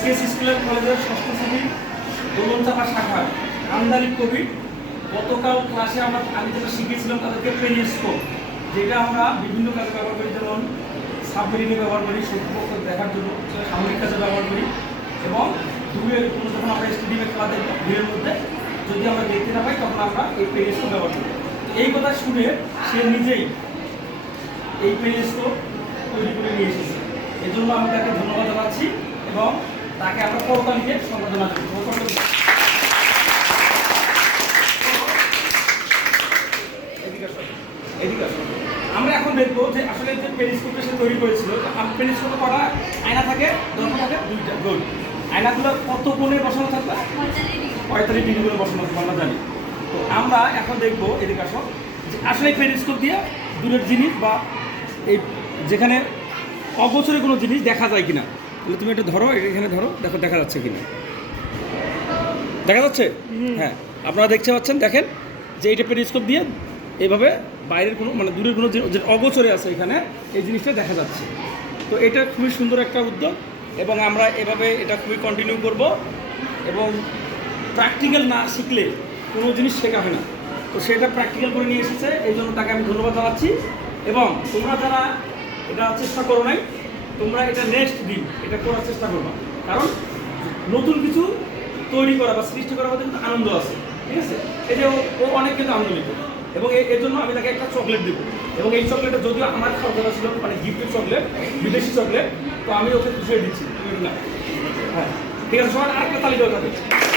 SKS স্কুলের কলেজের ষষ্ঠ শ্রেণির দোলনচাপা শাখার আমদানি কবি। গতকাল ক্লাসে আমরা আমি যেটা শিখিয়েছিলাম তাদেরকে পেরিস্কোপ যেটা আমরা বিভিন্ন কাজে ব্যবহার করি, যেমন সাবমেরিনে ব্যবহার করি শত্রুপক্ষ দেখার জন্য সামরিক কাজে ব্যবহার করি। এবং দূরের কোনো যখন আমরা স্টেডিয়ামে খেলাতে ভিড়ের মধ্যে যদি আমরা দেখতে না পাই, তখন আমরা এই পেরিস্কোপ ব্যবহার করি। এই কথা শুনে সে নিজেই এই পেরিস্কোপ তৈরি করে নিয়ে এসেছে। এই জন্য আমি তাকে ধন্যবাদ জানাচ্ছি এবং তাকে আমরা আসো, এদিকে আসো। আমরা এখন দেখব যে আসলে যে পেরিস্কোপটা সে তৈরি করেছিল পেরিস্কোপে কটা আয়না থাকে? দরকার থাকে? দুইটা গোল আয়নাগুলো কত কোণে বসানো থাকবে? পঁয়তাল্লিশ ডিগ্রি করে বসানো থাকবে আমরা জানি। তো আমরা এখন দেখব এদিকে আসো যে আসলে পেরিস্কোপ দিয়ে দূরের জিনিস বা এই যেখানে অগোচরে কোনো জিনিস দেখা যায় কিনা। তাহলে তুমি এটা ধরো এখানে ধরো দেখো দেখা যাচ্ছে কিনা। দেখা যাচ্ছে? হ্যাঁ আপনারা দেখতে পাচ্ছেন দেখেন যে এইটা পেরিস্কোপ দিয়ে এইভাবে বাইরের কোনো মানে দূরের কোনো যে- যে অগোচরে আছে এখানে এই জিনিসটা দেখা যাচ্ছে। তো এটা খুবই সুন্দর একটা উদ্যোগ এবং আমরা এভাবে এটা খুবই কন্টিনিউ করব এবং প্র্যাকটিক্যাল না শিখলে কোনো জিনিস শেখা হয় না। তো সেটা প্র্যাকটিক্যাল করে নিয়ে এসেছে এই জন্য তাকে আমি ধন্যবাদ জানাচ্ছি এবং তোমরা যারা এটা চেষ্টা করো নাই তোমরা এটা নেক্সট দিন, এটা করার চেষ্টা করবা। কারণ নতুন কিছু তৈরি করা বা সৃষ্টি করার মধ্যে কিন্তু আনন্দ আছে, ঠিক আছে? এই যে ও- অনেক কিন্তু আনন্দ নিত। এবং এর জন্য আমি তাকে একটা চকলেট দেবো। এবং এই চকলেটটা যদিও আমার খাওয়া কথা ছিল মানে গিফটের চকলেট বিদেশি চকলেট তো আমি ওকে খুশিয়ে দিচ্ছি। হ্যাঁ ঠিক আছে, সবার আরেকটা তালিকা থাকে